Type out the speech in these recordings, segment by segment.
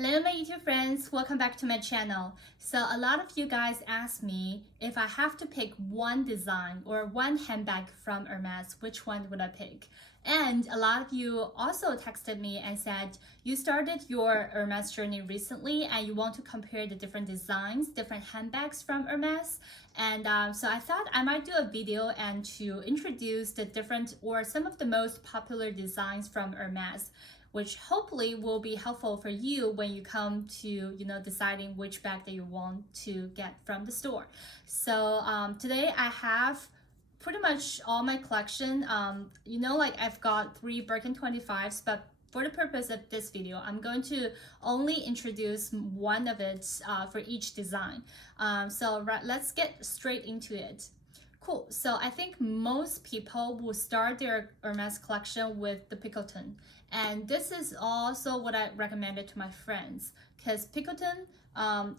Hello my YouTube friends, welcome back to my channel. So a lot of you guys ask me if I have to pick one design or one handbag from Hermes, which one would I pick? And a lot of you also texted me and said you started your Hermes journey recently and you want to compare the different designs, different handbags from Hermes. And so I thought I might do a video and to introduce the different or some of the most popular designs from Hermes, which hopefully will be helpful for you when you come to deciding which bag that you want to get from the store. So today I have pretty much all my collection. Like I've got 3 Birkin 25s, but for the purpose of this video, I'm going to only introduce one of it for each design. Let's get straight into it. Cool. So I think most people will start their Hermes collection with the Picotin. And this is also what I recommended to my friends, because Picotin,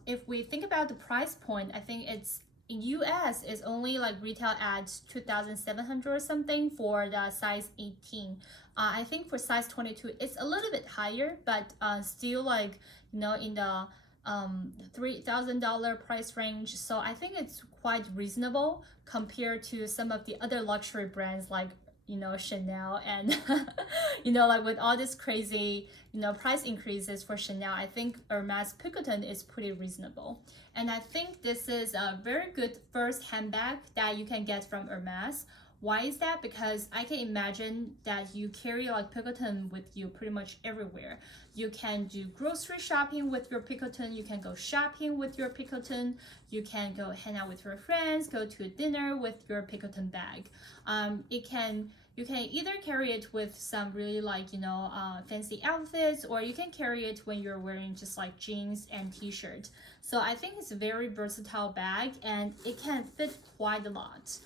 if we think about the price point, I think it's in US is only like retail at 2,700 or something for the size 18. I think for size 22 it's a little bit higher, but still like in the $3,000 price range. So I think it's quite reasonable compared to some of the other luxury brands like Chanel and like with all this crazy price increases for Chanel. I think Hermes Picotin is pretty reasonable, and I think this is a very good first handbag that you can get from Hermes. Why is that? Because I can imagine that you carry like Picotin with you pretty much everywhere. You can do grocery shopping with your Picotin, you can go shopping with your Picotin, you can go hang out with your friends, go to a dinner with your Picotin bag. You can either carry it with some really fancy outfits, or you can carry it when you're wearing just like jeans and t-shirt. So I think it's a very versatile bag and it can fit quite a lot.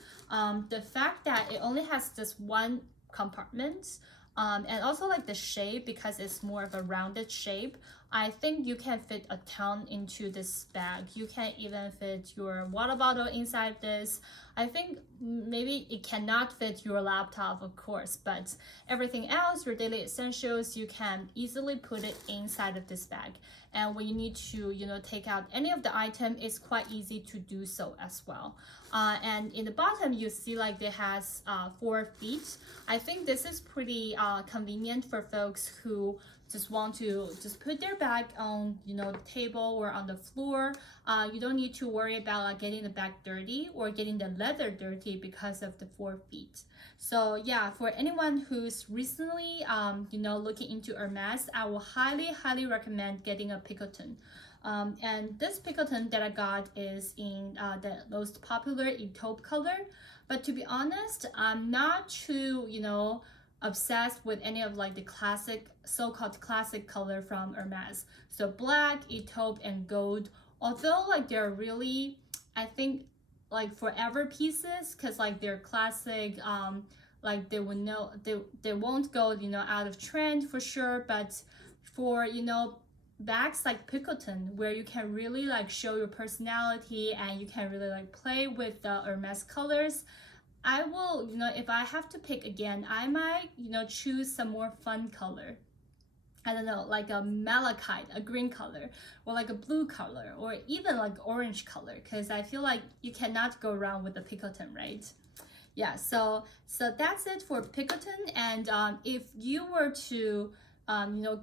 The fact that it only has this one compartment, and also like the shape, because it's more of a rounded shape, I think you can fit a ton into this bag. You can even fit your water bottle inside this. I think maybe it cannot fit your laptop, of course, but everything else, your daily essentials, you can easily put it inside of this bag. And when you need to, take out any of the item, it's quite easy to do so as well. And in the bottom, you see like it has 4 feet. I think this is pretty convenient for folks who just want to put their bag on the table or on the floor. You don't need to worry about like getting the bag dirty or getting the leather dirty because of the 4 feet. So yeah, for anyone who's recently looking into Hermes, I will highly recommend getting a Picotin. And this Picotin that I got is in the most popular Etoupe color. But to be honest, I'm not too obsessed with any of like the classic, so-called classic color from Hermes. So black, Etoupe, and gold, although like they're really, I think, like forever pieces, because like they're classic, like they won't go out of trend for sure. But for bags like Picotin, where you can really like show your personality and you can really like play with the Hermes colors, I will, if I have to pick again, I might, choose some more fun color. I don't know, like a malachite, a green color, or like a blue color, or even like orange color, because I feel like you cannot go wrong with the Picotin, right? Yeah, so that's it for Picotin. And if you were to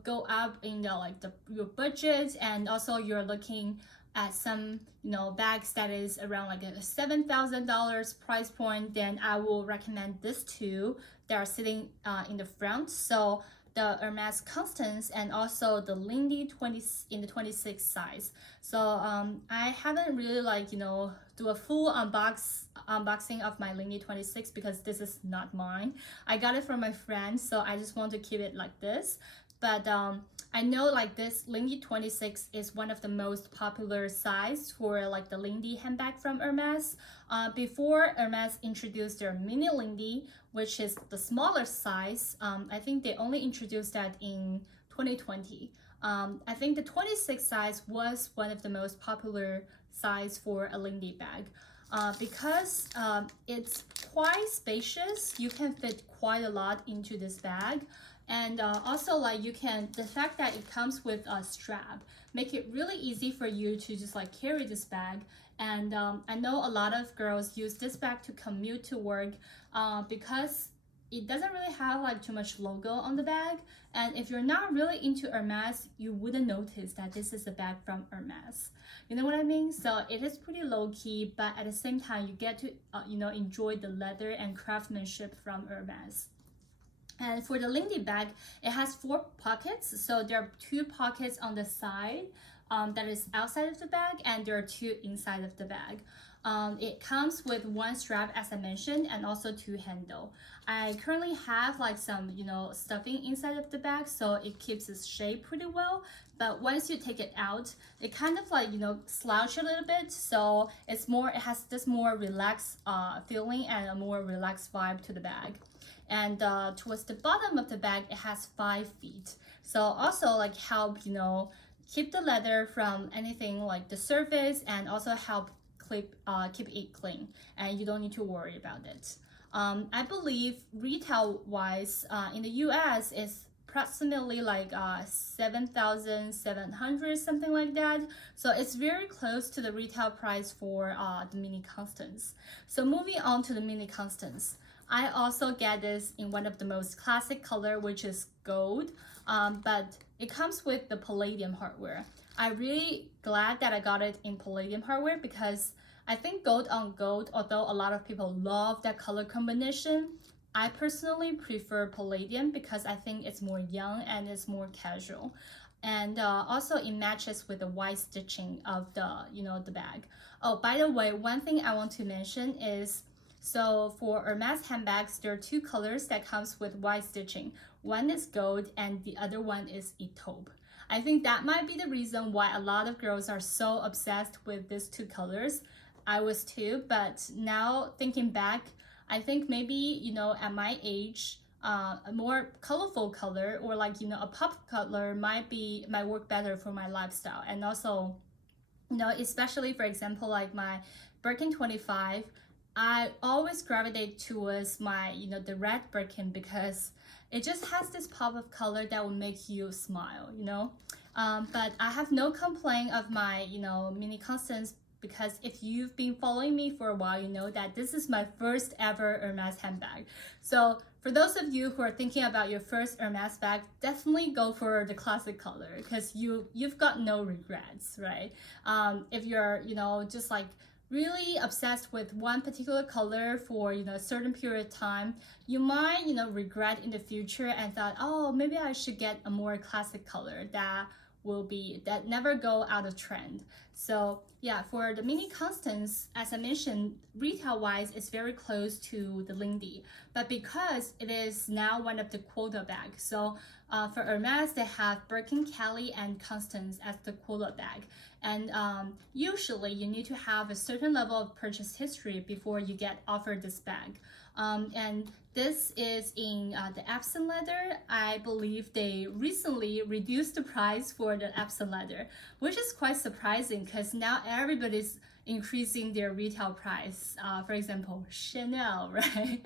go up in your budget, and also you're looking at some bags that is around like a $7,000 price point, then I will recommend this two that are sitting in the front. So the Hermes Constance and also the Lindy 20 in the 26 size. So I haven't really do a full unboxing of my Lindy 26 because this is not mine. I got it from my friend, so I just want to keep it like this. But I know like this Lindy 26 is one of the most popular size for like the Lindy handbag from Hermes. Before Hermes introduced their mini Lindy, which is the smaller size, I think they only introduced that in 2020. I think the 26 size was one of the most popular size for a Lindy bag. Because it's quite spacious, you can fit quite a lot into this bag. And also like you can, the fact that it comes with a strap, make it really easy for you to just like carry this bag. And I know a lot of girls use this bag to commute to work because it doesn't really have like too much logo on the bag. And if you're not really into Hermes, you wouldn't notice that this is a bag from Hermes. You know what I mean? So it is pretty low key, but at the same time, you get to, you know, enjoy the leather and craftsmanship from Hermes. And for the Lindy bag, it has 4 pockets. So there are 2 pockets on the side that is outside of the bag, and there are 2 inside of the bag. It comes with 1 strap, as I mentioned, and also 2 handle. I currently have like some, you know, stuffing inside of the bag, so it keeps its shape pretty well. But once you take it out, it kind of like, you know, slouch a little bit. So it's more, it has this more relaxed feeling and a more relaxed vibe to the bag. And towards the bottom of the bag, it has 5 feet. So also like help, you know, keep the leather from anything like the surface, and also help keep it clean, and you don't need to worry about it. I believe retail wise in the US is approximately like 7,700, something like that. So it's very close to the retail price for the mini Constance. So moving on to the mini Constance, I also get this in one of the most classic color, which is gold, but it comes with the palladium hardware. I'm really glad that I got it in palladium hardware, because I think gold on gold, although a lot of people love that color combination, I personally prefer palladium because I think it's more young and it's more casual. And also it matches with the white stitching of the, you know, the bag. Oh, by the way, one thing I want to mention is, so for Hermes handbags, there are 2 colors that comes with white stitching. One is gold and the other one is Etoupe. I think that might be the reason why a lot of girls are so obsessed with these 2 colors. I was too, but now thinking back, I think maybe, you know, at my age, a more colorful color, or like, you know, a pop color might work better for my lifestyle. And also, you know, especially for example, like my Birkin 25, I always gravitate towards my, you know, the red Birkin, because it just has this pop of color that will make you smile, you know. But I have no complaint of my, you know, mini Constance, because if you've been following me for a while, you know that this is my first ever Hermes handbag. So for those of you who are thinking about your first Hermes bag, definitely go for the classic color, because you've got no regrets, right? If you're, you know, just like really obsessed with one particular color for, you know, a certain period of time, you might, you know, regret in the future and thought, oh, maybe I should get a more classic color that never go out of trend. So yeah, for the mini Constance, as I mentioned, retail wise, it's very close to the Lindy, but because it is now one of the Quota bags, so for Hermes, they have Birkin, Kelly, and Constance as the Quota bag. And usually you need to have a certain level of purchase history before you get offered this bag. And this is in the Epsom leather. I believe they recently reduced the price for the Epsom leather, which is quite surprising because now everybody's increasing their retail price. For example, Chanel, right?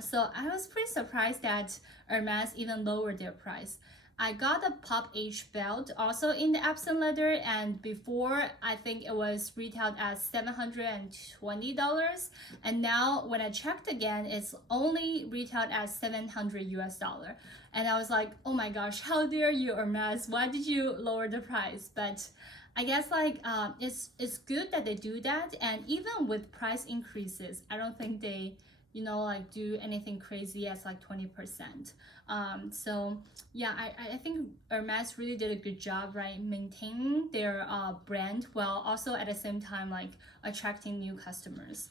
So I was pretty surprised that Hermes even lowered their price. I got a Pop H belt also in the Epsom leather, and before I think it was retailed at $720, and now when I checked again, it's only retailed at $700. And I was like, oh my gosh, how dare you, Hermes? Why did you lower the price? But I guess like it's good that they do that, and even with price increases, I don't think they, you know, like do anything crazy as like 20%. So yeah, I think Hermes really did a good job, right, maintaining their brand while also at the same time like attracting new customers.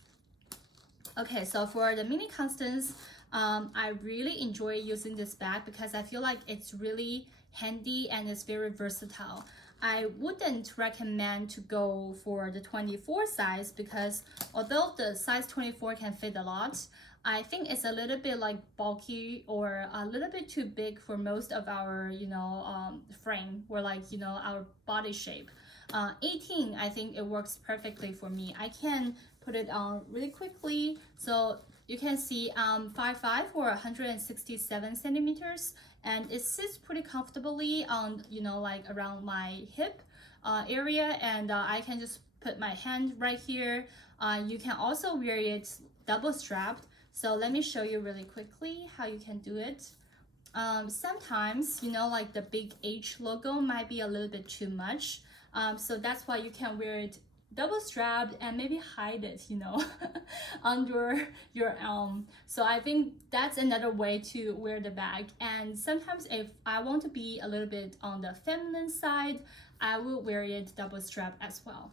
Okay, so for the mini Constance, I really enjoy using this bag because I feel like it's really handy and it's very versatile. I wouldn't recommend to go for the 24 size because although the size 24 can fit a lot, I think it's a little bit like bulky or a little bit too big for most of our, you know, frame or like, you know, our body shape. 18, I think it works perfectly for me. I can put it on really quickly. So you can see 5'5" or 167 centimeters, and it sits pretty comfortably on, you know, like around my hip area, and I can just put my hand right here. You can also wear it double strapped. So let me show you really quickly how you can do it. Sometimes, you know, like the big H logo might be a little bit too much. So that's why you can wear it double strapped and maybe hide it, you know, under your arm. So I think that's another way to wear the bag. And sometimes if I want to be a little bit on the feminine side, I will wear it double strapped as well.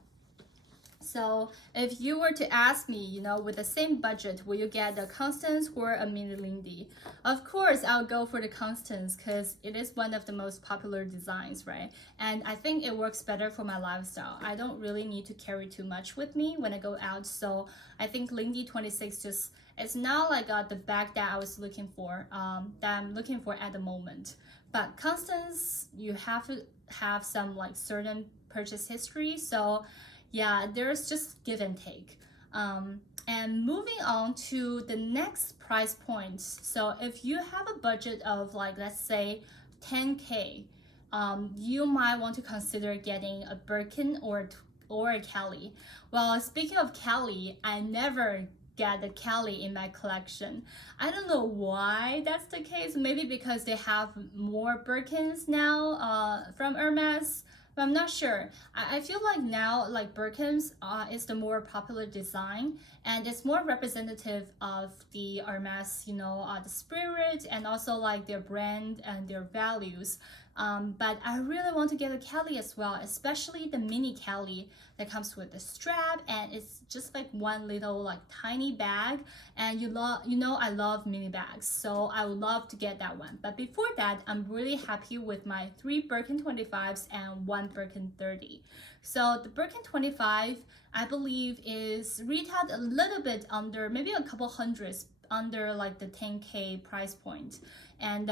So if you were to ask me, you know, with the same budget, will you get the Constance or a mini Lindy? Of course, I'll go for the Constance because it is one of the most popular designs, right? And I think it works better for my lifestyle. I don't really need to carry too much with me when I go out. So I think Lindy 26 just, it's not like the bag that I was looking for, that I'm looking for at the moment. But Constance, you have to have some like certain purchase history. So yeah, there's just give and take. And moving on to the next price point. So if you have a budget of like, let's say 10K, you might want to consider getting a Birkin or a Kelly. Well, speaking of Kelly, I never get the Kelly in my collection. I don't know why that's the case. Maybe because they have more Birkins now from Hermes. But I'm not sure. I feel like now, like Birkins is the more popular design, and it's more representative of the Hermes, you know, the spirit and also like their brand and their values. But I really want to get a Kelly as well, especially the mini Kelly that comes with the strap, and it's just like one little like tiny bag. And you know, I love mini bags, so I would love to get that one. But before that, I'm really happy with my 3 Birkin 25s and 1 Birkin 30. So the Birkin 25, I believe, is retailed a little bit under, maybe a couple hundreds under like the 10K price point. And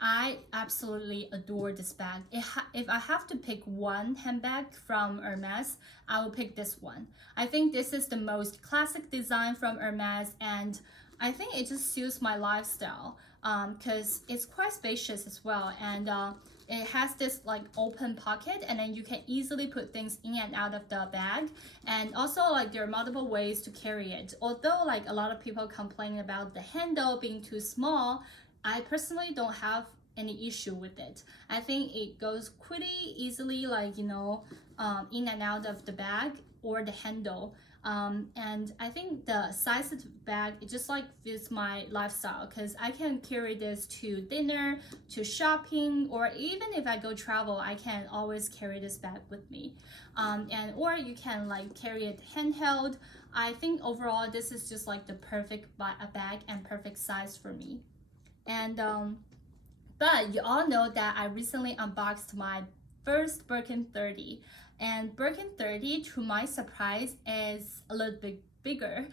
I absolutely adore this bag. If I have to pick one handbag from Hermes, I will pick this one. I think this is the most classic design from Hermes, and I think it just suits my lifestyle because it's quite spacious as well, and it has this like open pocket, and then you can easily put things in and out of the bag. And also like there are multiple ways to carry it. Although like a lot of people complain about the handle being too small, I personally don't have any issue with it. I think it goes pretty easily, like, you know, in and out of the bag or the handle. And I think the size of the bag, it just like fits my lifestyle because I can carry this to dinner, to shopping, or even if I go travel, I can always carry this bag with me. Or you can like carry it handheld. I think overall this is just like the perfect bag and perfect size for me. And but you all know that I recently unboxed my first Birkin 30, and Birkin 30, to my surprise, is a little bit bigger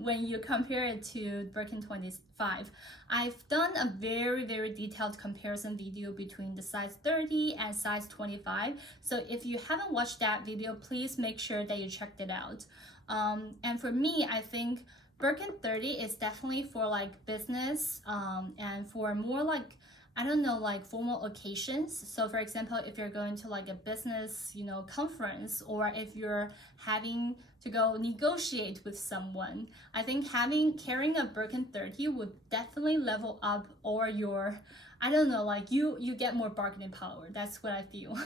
when you compare it to Birkin 25. I've done a very detailed comparison video between the size 30 and size 25. So if you haven't watched that video, please make sure that you checked it out. And for me, I think Birkin 30 is definitely for like business and for more like, I don't know, like formal occasions. So for example, if you're going to like a business, you know, conference, or if you're having to go negotiate with someone, I think carrying a Birkin 30 would definitely level up or your, I don't know, like you get more bargaining power. That's what I feel.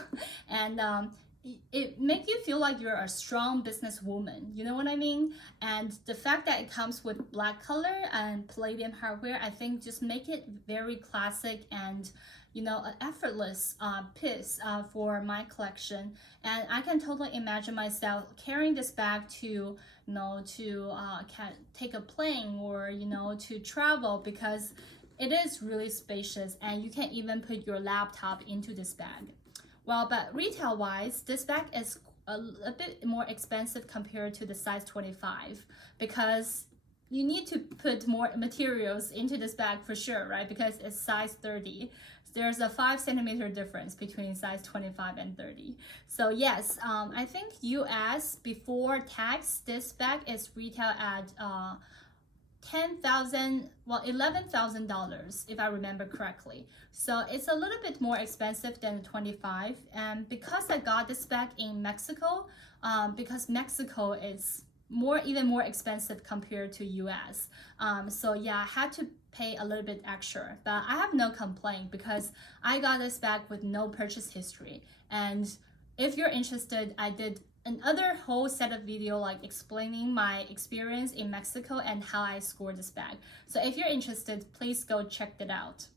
And it makes you feel like you're a strong businesswoman, you know what I mean? And the fact that it comes with black color and palladium hardware, I think just make it very classic and, you know, an effortless piece for my collection. And I can totally imagine myself carrying this bag to, you know, to take a plane or, you know, to travel, because it is really spacious and you can even put your laptop into this bag. Well, but retail-wise, this bag is a bit more expensive compared to the size 25 because you need to put more materials into this bag for sure, right? Because it's size 30. There's a 5 centimeter difference between size 25 and 30. So yes, I think US before tax, this bag is retail at $10,000, well, $11,000 if I remember correctly. So it's a little bit more expensive than the 25. And because I got this bag in Mexico, because Mexico is even more expensive compared to US. So yeah, I had to pay a little bit extra, but I have no complaint because I got this bag with no purchase history. And if you're interested, I did another whole set of video like explaining my experience in Mexico and how I scored this bag. So if you're interested, please go check that out.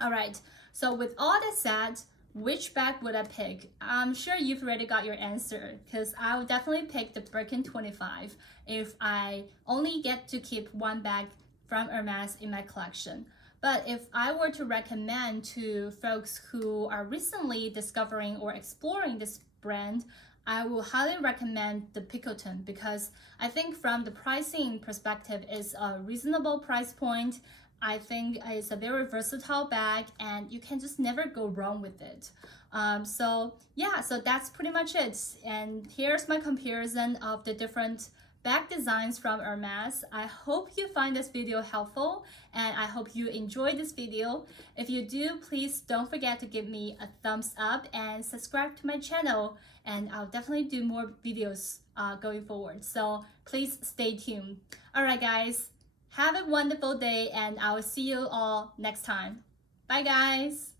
All right, so with all that said, which bag would I pick? I'm sure you've already got your answer, because I would definitely pick the Birkin 25 if I only get to keep one bag from Hermes in my collection. But if I were to recommend to folks who are recently discovering or exploring this brand, I will highly recommend the Picotin, because I think from the pricing perspective is a reasonable price point. I think it's a very versatile bag and you can just never go wrong with it. So yeah, so that's pretty much it. And here's my comparison of the different bag designs from Hermes. I hope you find this video helpful and I hope you enjoyed this video. If you do, please don't forget to give me a thumbs up and subscribe to my channel, and I'll definitely do more videos going forward. So please stay tuned. All right, guys. Have a wonderful day and I will see you all next time. Bye guys!